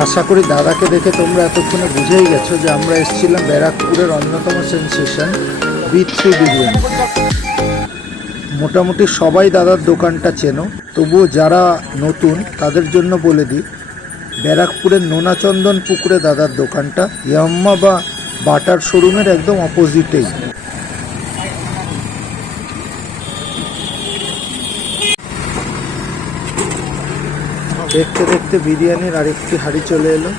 আশা করি দাদাকে দেখে তোমরা এতক্ষণে বুঝেই গেছো যে আমরা এসেছিলাম ব্যারাকপুরের অন্যতম সেন্সেশন B3 বিরিয়ানি। মোটামুটি সবাই দাদার দোকানটা চেনো, তবুও যারা নতুন তাদের জন্য বলে দিই, ব্যারাকপুরের নোনাচন্দন পুকুরে দাদার দোকানটা ইয়াম্মা বা বাটার শোরুমের একদম অপোজিটেই। দেখতে দেখতে বিরিয়ানির আরেকটি হাঁড়ি চলে এলো।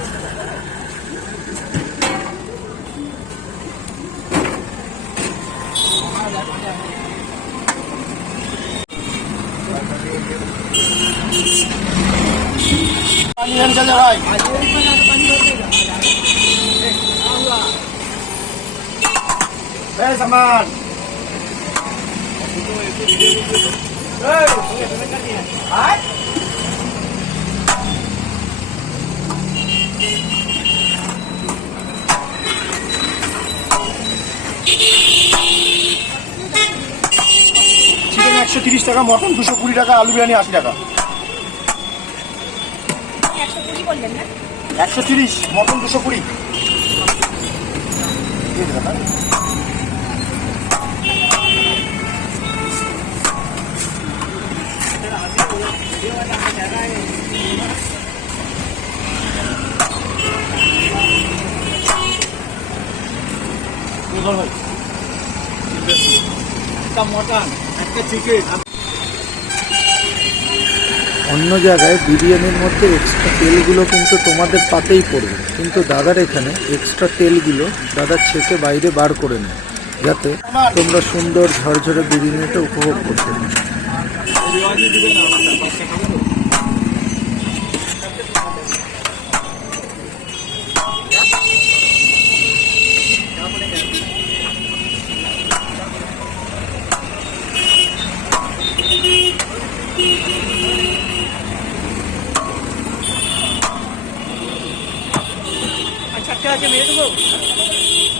सामान 130 টাকা, মটন 220 টাকা, আলু বিরিয়ানি 80 টাকা। 130, মটন 220। অন্য জায়গায় বিরিয়ানির মধ্যে এক্সট্রা তেলগুলো কিন্তু তোমাদের পাতেই পড়বে, কিন্তু দাদার এখানে এক্সট্রা তেলগুলো দাদা ছেঁকে বাইরে বার করে নেয়, যাতে তোমরা সুন্দর ঝরঝরে বিরিয়ানিটা উপভোগ করতে পারো।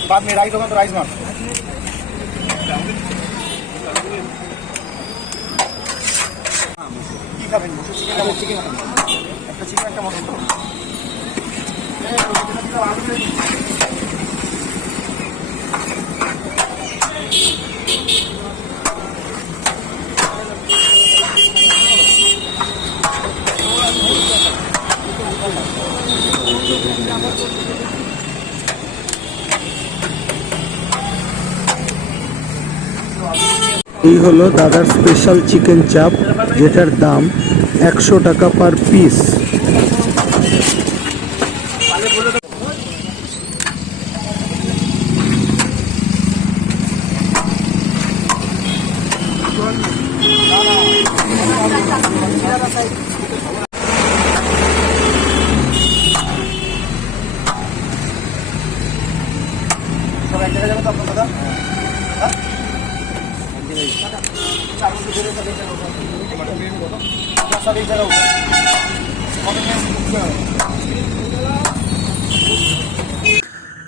बाद में राइस होगा तो राइस मार কি খাবেন? চিকেন একটা চিকেন একটা মটন। এই হলো দাদার স্পেশাল চিকেন চাপ, যেটার দাম 100 টাকা পার পিস।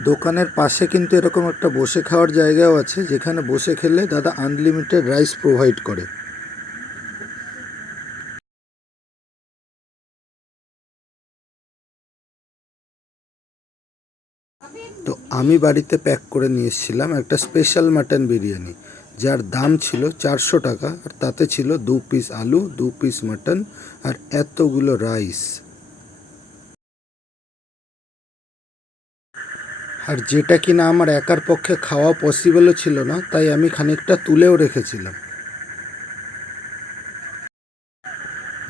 দোকানের পাশে কিন্তু এরকম একটা বসে খাওয়ার জায়গাও আছে, যেখানে বসে খেলে দাদা আনলিমিটেড রাইস প্রোভাইড করে। তো আমি বাড়িতে প্যাক করে নিয়ে এসেছিলাম একটা স্পেশাল মাটন বিরিয়ানি, যার দাম ছিল 400 টাকা, আর তাতে ছিল 2 পিস আলু, 2 পিস মাটন আর এতগুলো রাইস। আর যেটা কিনা আমার একার পক্ষে খাওয়া পসিবলও ছিল না, তাই আমি খানিকটা তুলেও রেখেছিলাম।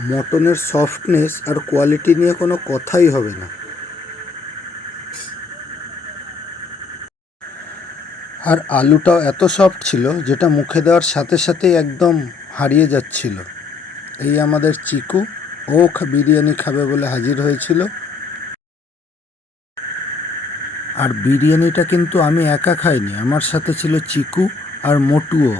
মটনের সফটনেস আর কোয়ালিটি নিয়ে কোনো কথাই হবে না। আর আলুটাও এত সফট ছিল যেটা মুখে দেওয়ার সাথে সাথেই একদম হারিয়ে যাচ্ছিল। এই আমাদের চিকু, ও বিরিয়ানি খাবে বলে হাজির হয়েছিল। আর বিরিয়ানিটা কিন্তু আমি একা খাইনি, আমার সাথে ছিল চিকু আর মোটুও।